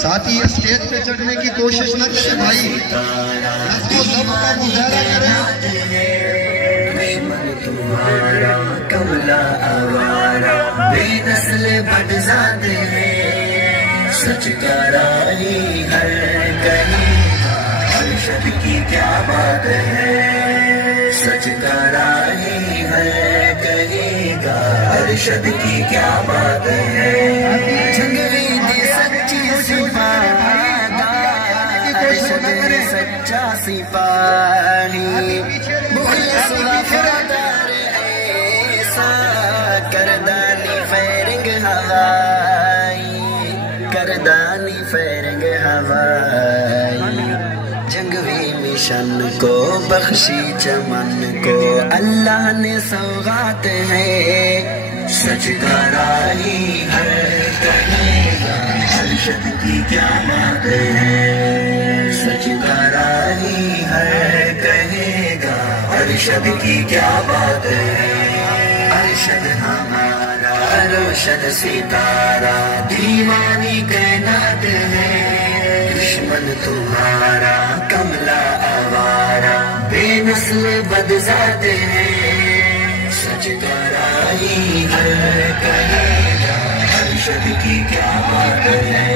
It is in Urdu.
ساتھی اسٹیج پہ چڑھنے کی کوشش نہ کریں بھائی، نظم و ضبط کا مظاہرہ کریں۔ تمہارا کملا آوارا بے نسل بڑزاد ہے، سچ کا راہی ہر کہیں ارشد کی کیا بات ہے، سچ کا راہی ہر کہیں گا ارشد کی کیا بات ہے، جنگوی دی سچی سپاہی ارشد سچا سپاہی، مخلص وفادار ایسا کردانی فیرنگ ہوائی، کردانی فیرنگ ہوائی، جنگوی مشن کو بخشی چمن کو اللہ نے سوغات ہے، سچ کا راہی ہر کہیں گا ارشد کی کیا بات ہے، سچ کا راہی ہر کہے گا ارشد کی کیا بات ہے، ارشد ہمارا روشن ستارہ دیوانی کائنات ہے، دشمن تمہارا کملا آوارہ بے نسل بدذات ہے، سچ کا راہی ہر کہے گا ارشد کی کیا بات ہے۔